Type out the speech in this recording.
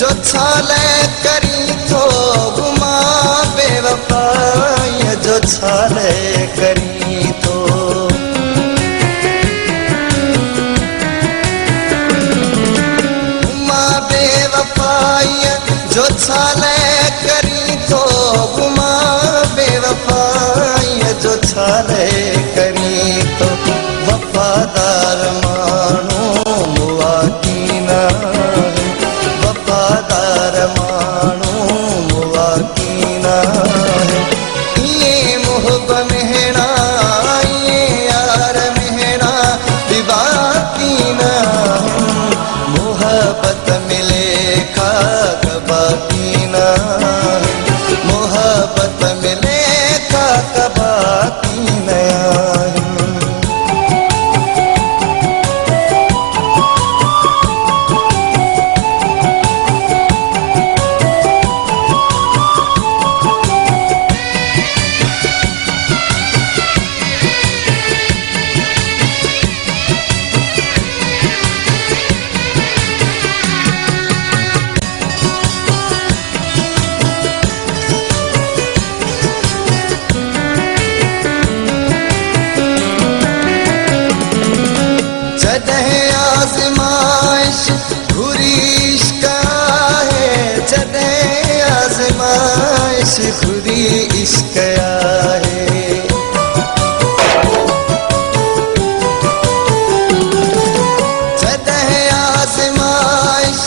जो छाले करी तो गुमा बेवफाई जो छाले करी तो गुमा बेवफाई जो छाले करी तो गुमा बेवफाई जो छाले करी तो वफादार मानो मुआ कीना वफादार मानो मुआ कीना ये मोहब मेहना ये यार मेहना विवा कीना मोहब्बत मिले खा कबा कीना मोहब्बत मिले खा कबा कीना जॾहिं आज़माइश घुरी इश्क़ आहे जॾहिं आज़माइश घुरी इश्क़ आहे जॾहिं आज़माइश